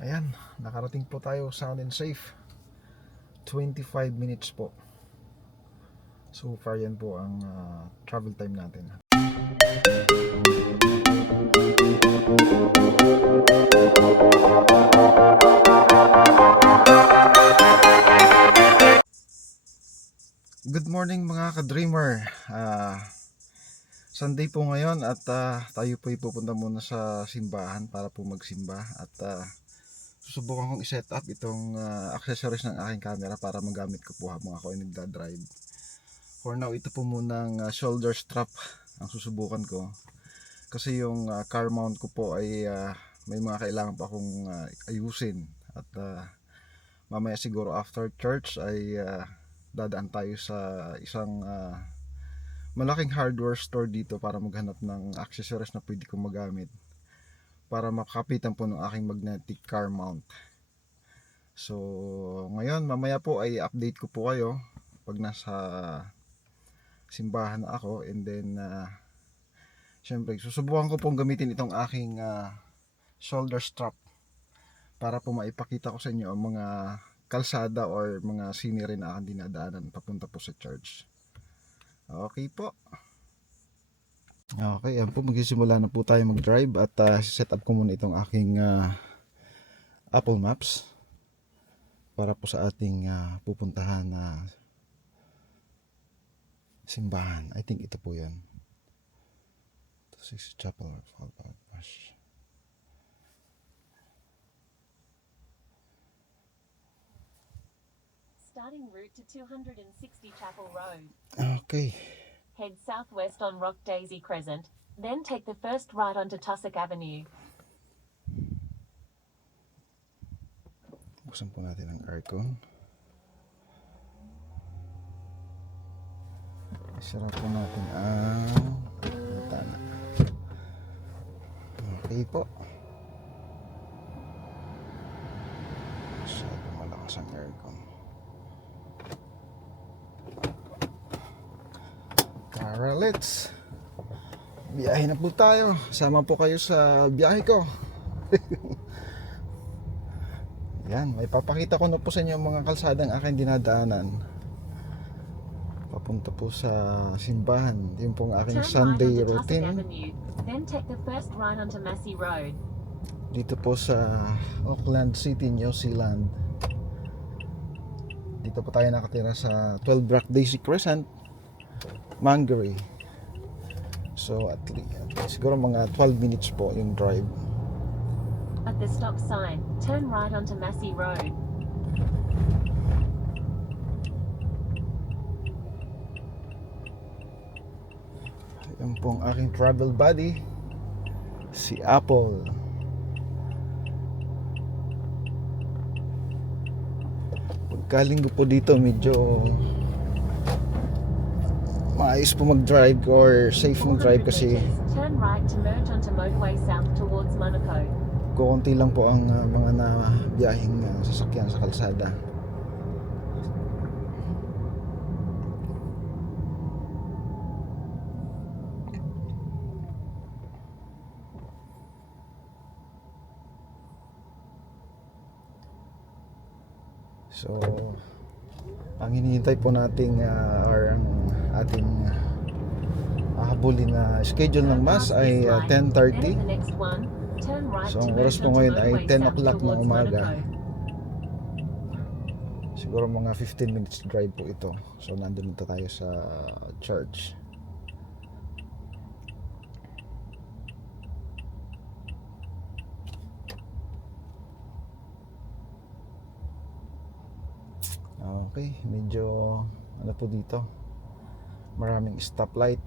Ayan, nakarating po tayo sound and safe. 25 minutes po. So far yan po ang travel time natin. Good morning mga ka-dreamer. Sunday po ngayon at tayo po ipupunta muna sa simbahan para po magsimba at susubukan kong i-set up itong accessories ng aking camera para magamit ko po habang ako ay nagda-drive. For now, ito po munang shoulder strap ang susubukan ko kasi yung car mount ko po ay may mga kailangan pa akong ayusin at mamaya siguro after church ay dadaan tayo sa isang malaking hardware store dito para maghanap ng accessories na pwede kong magamit para makapitan po ng aking magnetic car mount. So ngayon mamaya po ay update ko po kayo pag nasa simbahan na ako, and then syempre susubukan ko pong gamitin itong aking shoulder strap para po maipakita ko sa inyo ang mga kalsada or mga scenery na aking dinadaanan papunta po sa church. Okay po. Okay, yan po, magsisimula na po tayo mag-drive at set up ko muna itong aking Apple Maps para po sa ating pupuntahan na simbahan. I think ito po yan. This is Chapel of Falbash. Starting route to 260 Chapel Road. Okay. Head southwest on Rock Daisy Crescent, then take the first right onto Tussock Avenue. Buksan po natin ang aircon. Isara po natin ang bintana. Okay po. Masyado malakas ang aircon. Tara, let's biyahe na po tayo. Sama po kayo sa biyahe ko. Yan, may papakita ko na po sa inyo ang mga kalsadang aking dinadaanan papunta po sa simbahan. Yun pong aking Turn Sunday right onto Tussock routine. Avenue, then take the first right onto Massey Road. Dito po sa Auckland City, New Zealand. Dito po tayo nakatira sa 12 Rock Daisy Crescent, Mangere. So at least siguro mga 12 minutes po yung drive. At the stop sign, turn right onto Massey Road. Yan po ang aking travel buddy, si Apple. Pagkalinggo po dito medyo maayos po mag-drive or safe mag-drive 400 kasi meters, turn right to merge onto motorway south towards Monaco. kukunti lang po ang mga nabiyahing sasakyan sa kalsada. So ang hinihintay po nating or ang ating hahabulin na schedule ng mass ay 10:30. So ang oras po ngayon ay 10 o'clock ng umaga. Siguro mga 15 minutes drive po ito. So nandun na tayo sa church. Okay, medyo ano po dito, maraming stoplight.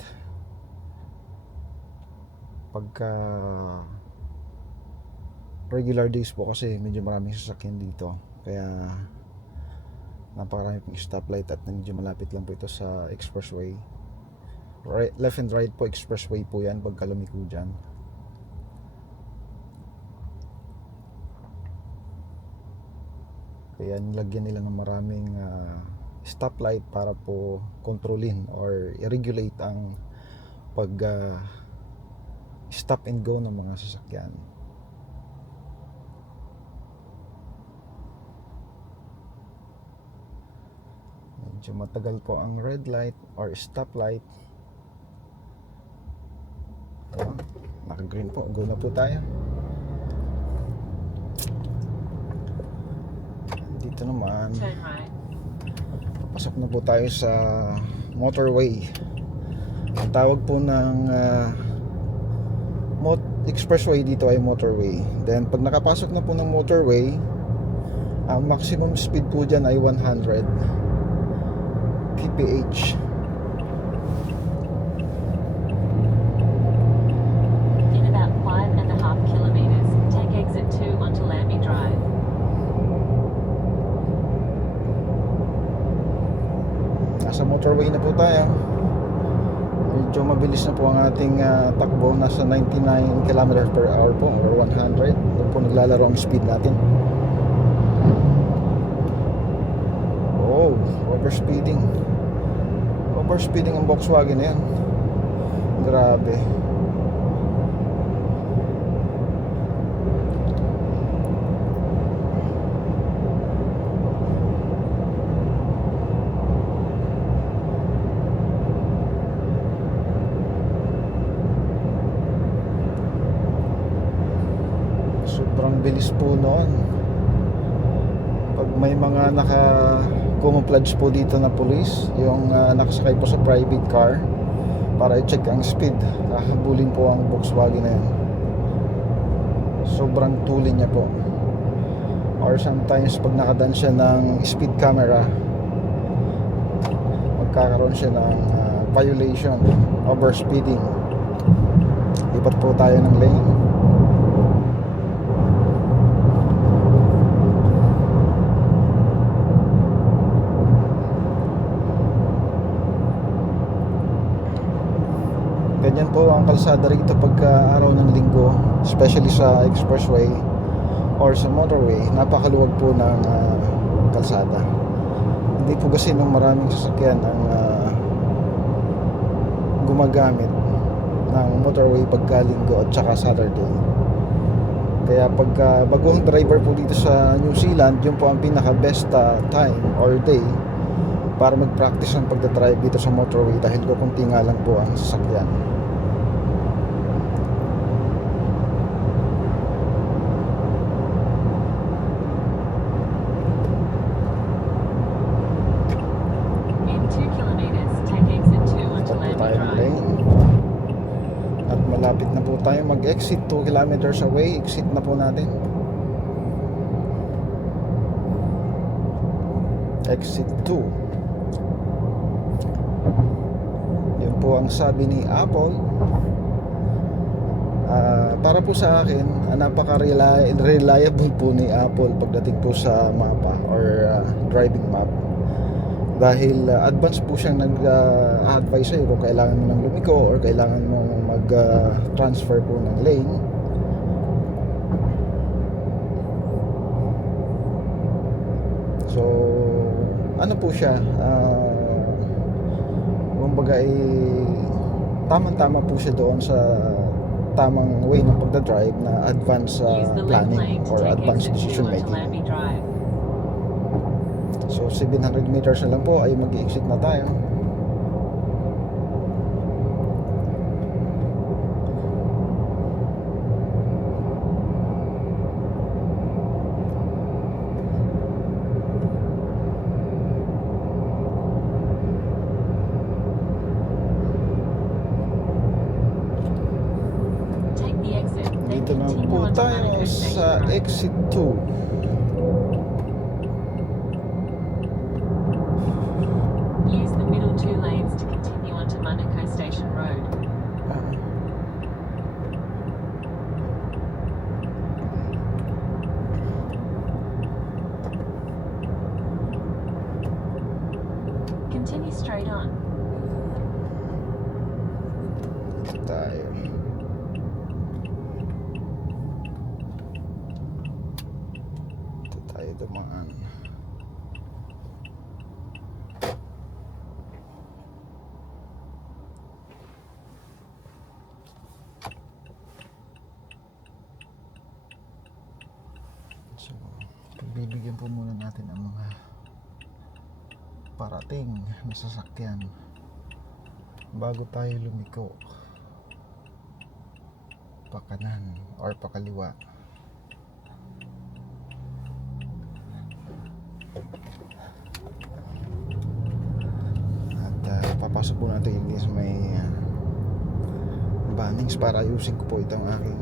Pagka regular days po kasi medyo maraming sasakyan dito, kaya napakarami pong stoplight at medyo malapit lang po ito sa expressway. Right, left and right po expressway po yan pagka lumiko dyan. Kaya nilagyan nila ng maraming stoplight para po kontrolin or i-regulate ang pag stop and go ng mga sasakyan. Medyo matagal po ang red light or stoplight. Naka-green po. Go na po tayo. Dito naman, Turn right. pasok na po tayo sa motorway. Ang tawag po ng expressway dito ay motorway. Then pag nakapasok na po ng motorway, ang maximum speed po dyan ay 100 kph. In about 5.5 kilometers, take exit 2 onto Lambie Drive. Nasa motorway na po tayo. Medyo mabilis na po ang ating takbo. Nasa 99 km per hour po or 100. Doon po naglalaro ang speed natin. Oh, overspeeding. Overspeeding ang Volkswagen na yan. Grabe. Sobrang bilis po noon. Pag may mga naka-camouflage po dito na police, yung nakasakay po sa private car para i-check ang speed, kahabulin po ang Volkswagen na yan. Sobrang tulin niya po. Or sometimes pag nakadaan siya ng speed camera, magkakaroon siya ng violation, overspeeding. Lipat po tayo ng lane. Ganyan po ang kalsada rito pagka araw ng linggo, especially sa expressway or sa motorway. Napakaluwag po ng kalsada. Hindi po kasi nung maraming sasakyan ang gumagamit ng motorway pagka linggo at saka Saturday. Kaya pagka baguhang driver po dito sa New Zealand, yun po ang pinaka best time or day para mag-practice ng pagdadrive dito sa motorway dahil kukunti nga lang po ang sasakyan. In 2 kilometers, take exit 2 onto Tapo Lambie tayo ng Drive. lane. At malapit na po tayo mag-exit. 2 kilometers away. Exit na po natin. Exit 2. Yun po ang sabi ni Apple. Para po sa akin, napaka-reliable po ni Apple pagdating po sa mapa or driving map. Dahil advance po siyang nag-advise sa'yo kung kailangan mo ng lumiko or kailangan mo mag-transfer po ng lane. So, ano po siya, kumbaga ay tamang-tama po siya doon sa tamang way ng pagdadrive na advance Use the left planning lane to or take advanced exit 2 decision onto making. Lambie Drive. So 700 meters na lang po ay mag-exit na tayo. Take the exit, then Dito na continue po onto tayo Monaco sa Station Road. exit 2. Use the middle 2 lanes to continue onto Monaco Station Road. Continue straight on. Dito tayo. Dito tayo dumaan. So, pagbibigyan po muna natin ang mga parating na sasakyan bago tayo lumiko pakanan or pakaliwa. At papasok po natin yung sa may bannings para ayusin ko po itong aking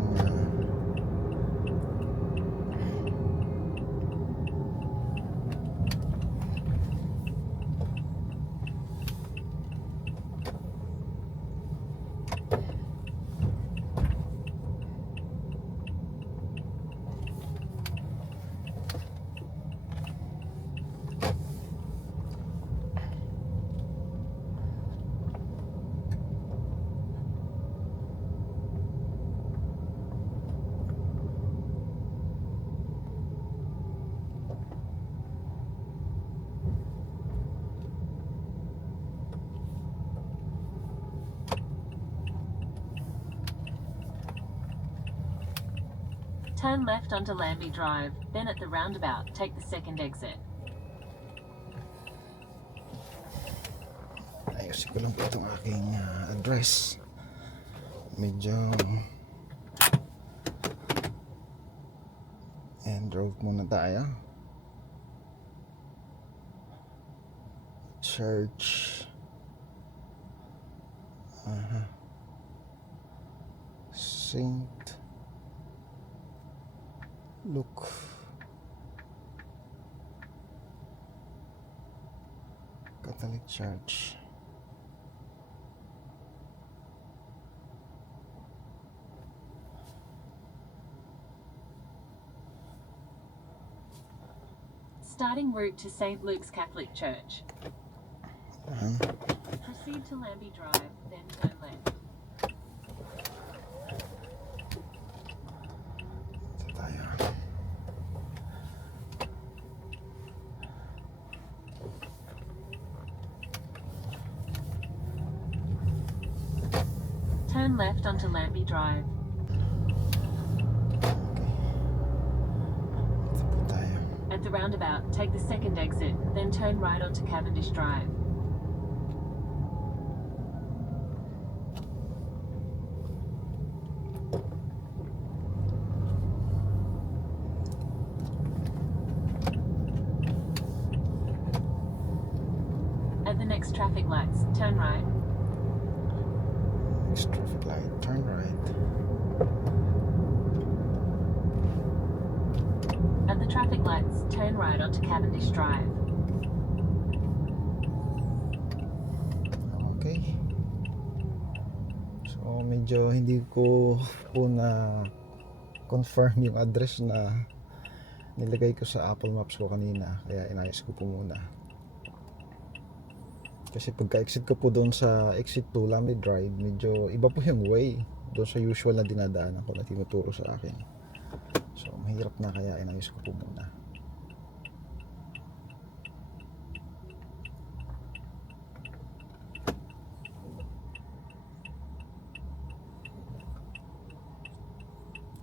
Turn left onto Lambie Drive, then at the roundabout, take the second exit. ayusin ko lang po itong aking address. Medyo and road muna tayo. Church Saint Luke Catholic Church. Starting route to St. Luke's Catholic Church. Proceed to Lambie Drive, then turn left. Ito tayo. Turn left onto Lambie Drive. Ito po tayo. At the roundabout, take the second exit, then turn right onto Cavendish Drive. At the next traffic lights, turn right. Next traffic light, turn right. At the traffic lights, turn right onto Cavendish Drive. Okay. So medyo hindi ko po na confirm yung address na nilagay ko sa Apple Maps ko kanina, kaya inayos ko po muna. Kasi pagka-exit ko po doon sa exit 2 Lambie Drive, medyo iba po yung way doon sa usual na dinadaanan ko na tinuturo sa akin. So mahirap na, kaya inayos ko po muna.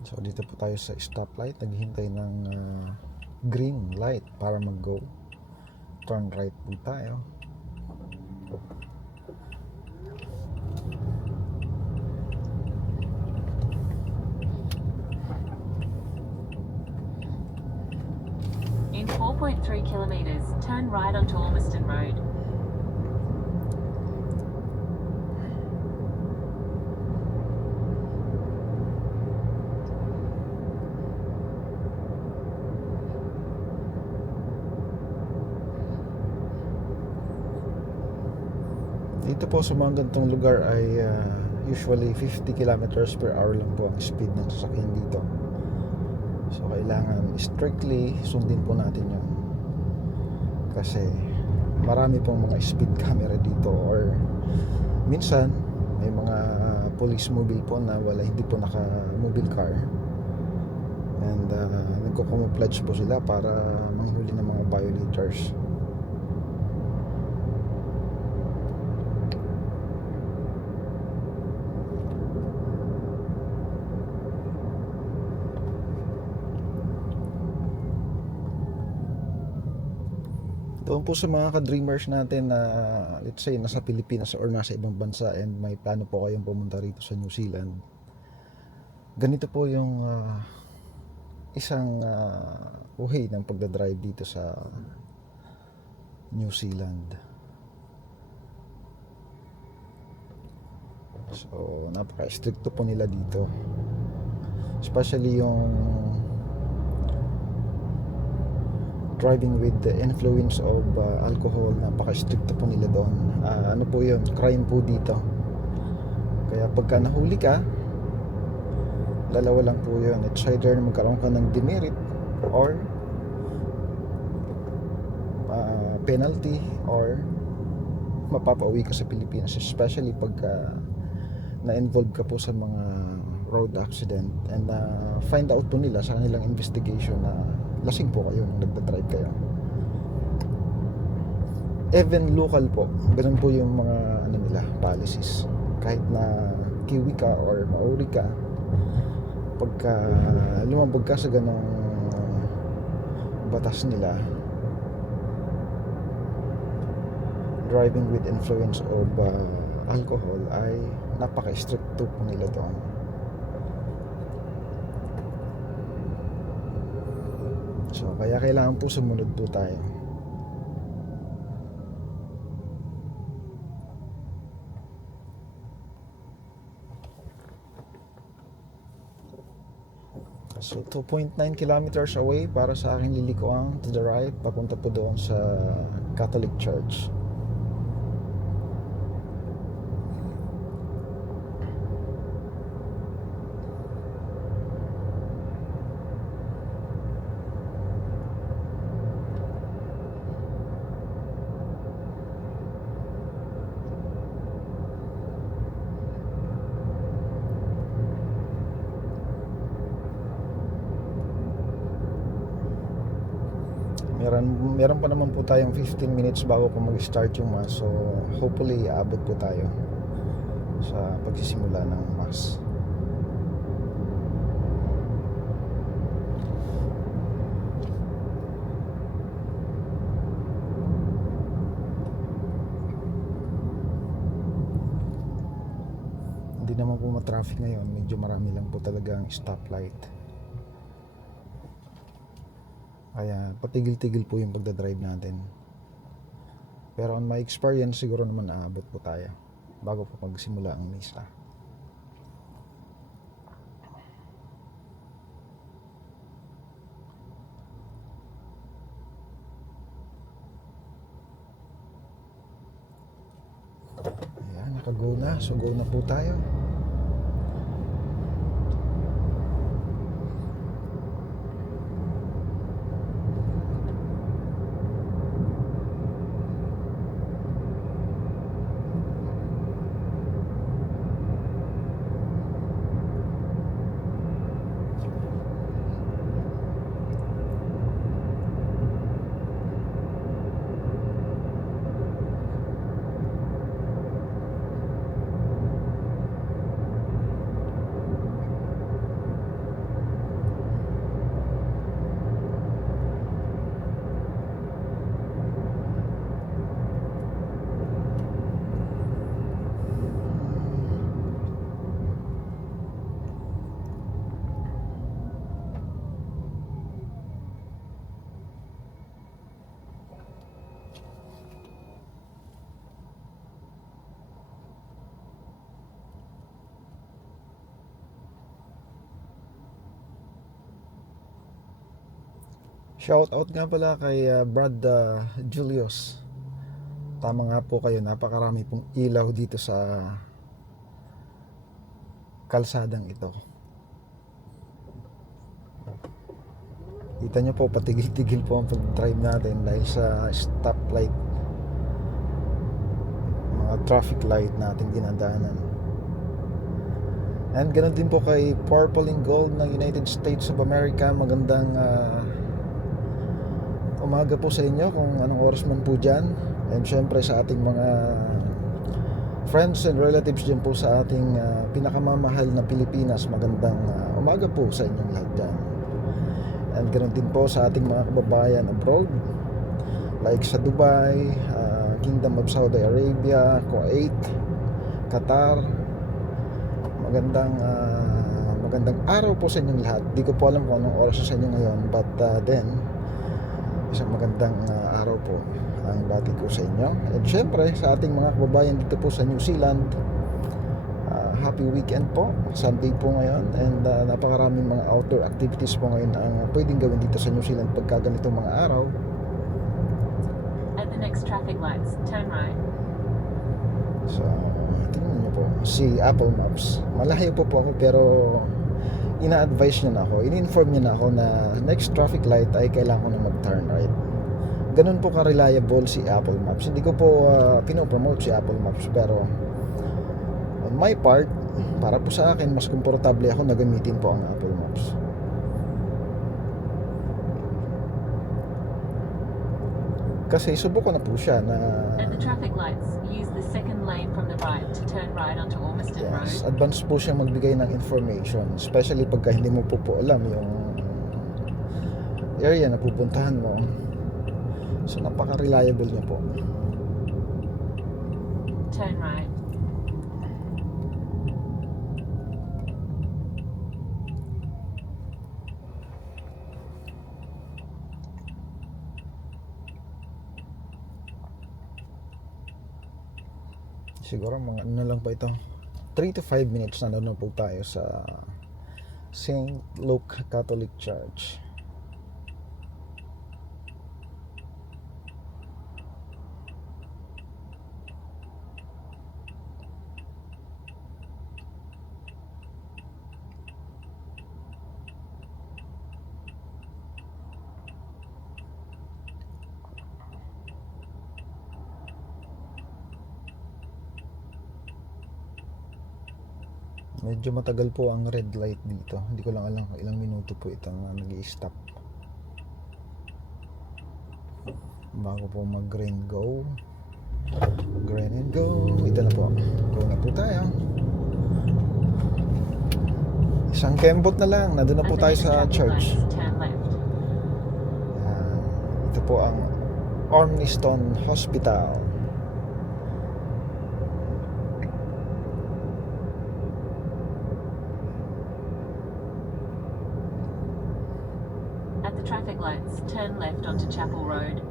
So dito po tayo sa stoplight, naghihintay ng green light para mag-go. Turn right po tayo. In 4.3 kilometers, turn right onto Ormiston Road. Dito po sa mga ganitong lugar ay usually 50 kilometers per hour lang po ang speed ng sasakyan dito. So kailangan strictly sundin po natin yun. Kasi marami pong mga speed camera dito, or minsan may mga police mobile po na hindi po naka mobile car, and nagko-camouflage po sila para manghuli ng mga violators. Doon po sa mga ka-dreamers natin na let's say nasa Pilipinas or nasa ibang bansa and may plano po kayong pumunta rito sa New Zealand. Ganito po yung isang way ng pagdadrive dito sa New Zealand. So, napaka-stricto po nila dito. Especially yung driving with the influence of alcohol, napaka-stricto po nila doon. Ano po yun? Crime po dito. Kaya pagka nahuli ka, dalawa lang po yun. It's either magkaroon ka ng demerit or penalty or mapapauwi ka sa Pilipinas, especially pagka na-involve ka po sa mga road accident and find out po nila sa kanilang investigation na lasing po kayo nung nagda-drive kayo. Even local po, ganun po yung mga nila policies. Kahit na Kiwi ka or Maori ka, pagka lumabag ka sa ganong batas nila, driving with influence of alcohol, ay napaka-stricto po nila doon. So kaya kailangan po sumunod po tayo. So 2.9 kilometers away para sa aking lilikuang to the right, papunta po doon sa Catholic Church. Meron pa naman po tayong 15 minutes bago po mag-start yung mass. So hopefully aabot po tayo sa pagsisimula ng mass. Hindi naman po ma-traffic ngayon. Medyo marami lang po talagang stoplight. Kaya patigil-tigil po yung pagdadrive natin. Pero on my experience, siguro naman aabot po tayo bago po magsimula ang misa. Ayan, naka-go na. So go na po tayo. Shout out nga pala kay Brad Julius. Tama nga po kayo, napakarami pong ilaw dito sa kalsadang ito. Kita nyo po, patigil-tigil po ang pag-drive natin dahil sa stoplight, mga traffic light natin dinadaanan. And ganoon din po kay Purple and Gold ng United States of America. Magandang umaga po sa inyo kung anong oras man po dyan. And syempre sa ating mga friends and relatives dyan po sa ating pinakamamahal na Pilipinas, magandang umaga po sa inyong lahat dyan. And ganoon din po sa ating mga kababayan abroad. like sa Dubai, Kingdom of Saudi Arabia, Kuwait, Qatar. Magandang araw po sa inyong lahat. Di ko po alam kung anong oras sa inyo ngayon, but then isang magandang araw po ang batid ko sa inyo. And syempre sa ating mga kababayan dito po sa New Zealand, happy weekend po. Sunday po ngayon, and napakaraming mga outdoor activities po ngayon ang pwedeng gawin dito sa New Zealand pagka ganitong mga araw. At the next traffic lights, turn right. So, tingnan niyo po, si Apple Maps. Malayo po ako pero ina-advise niya na ako, in-inform niya na ako na next traffic light ay kailangan ko na mag-turn right. Ganun po ka-reliable si Apple Maps. Hindi ko po pinopromote si Apple Maps, pero on my part, para po sa akin, mas komportable ako na gamitin po ang Apple Maps. Kasi subukan na po siya na At the traffic lights, use the second lane from the right to turn right onto Ormiston yes, Road. advance po siya magbigay ng information, especially pagka hindi mo po alam yung area na pupuntahan mo. So napaka-reliable niya po. Turn right. Siguro mga ano lang pa ito, 3 to 5 minutes na doon po tayo sa St. Luke Catholic Church. Medyo matagal po ang red light dito. Hindi ko lang alam kung ilang minuto po itong nag-i-stop bago po mag-green go. Green and go. Ito na po. Go na po tayo. Isang kembot na lang. Nandun na po At the tayo next sa traffic church. lights, turn left. Ito po ang Ormiston Hospital. At the traffic lights, turn left onto Chapel Road.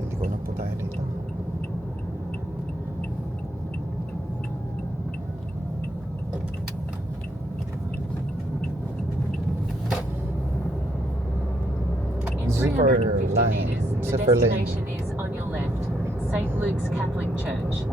Hindi ko na po tayo dito. In Zipper 350 line. meters, the Zipper lane. destination is on your left, St. Luke's Catholic Church.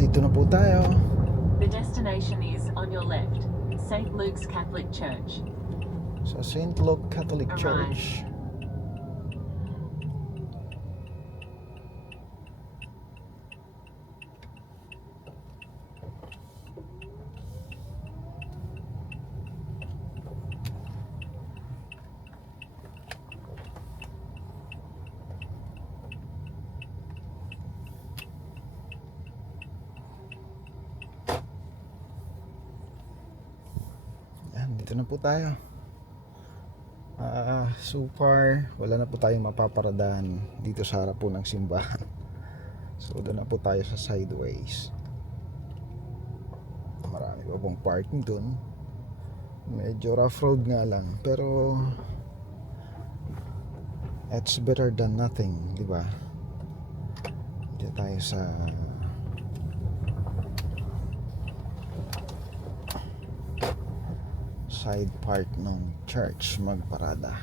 Dito na po tayo. The destination is on your left, St. Luke's Catholic Church. Sa St. Luke Catholic Alright. Church. Yan, dito na po tayo. So far, wala na po tayong mapaparadahan dito sa harap po ng simbahan. So doon na po tayo sa sideways. Marami pa pong parking doon. Medyo rough road nga lang, pero it's better than nothing, di ba? Dito tayo sa side part ng church magparada.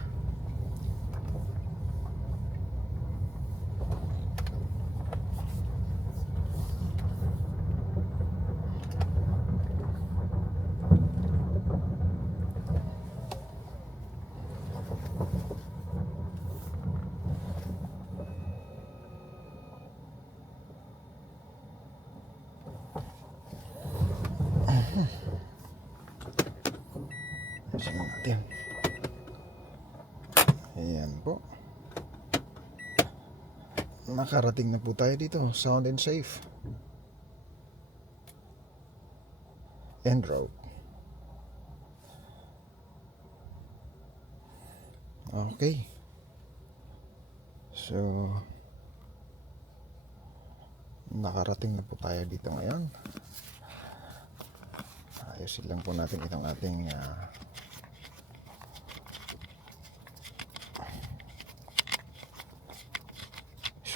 natin. Ayan po. Nakarating na po tayo dito. Sound and safe. En route. Okay. So, nakarating na po tayo dito ngayon. Ayusin lang po natin itong ating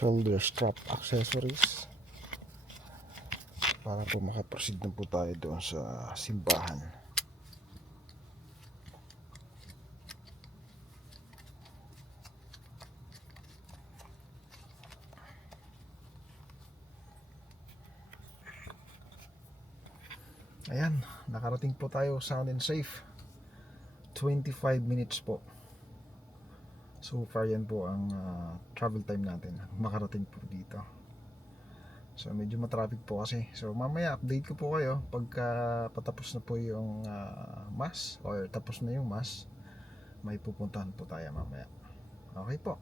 shoulder strap accessories para po makaproceed na po tayo doon sa simbahan. Ayan, nakarating po tayo sound and safe. 25 minutes po. So far yan po ang travel time natin. Makarating po dito. So medyo matraffic po kasi. So mamaya update ko po kayo pagka patapos na po yung mass or tapos na yung mass. May pupuntahan po tayo mamaya. Okay po.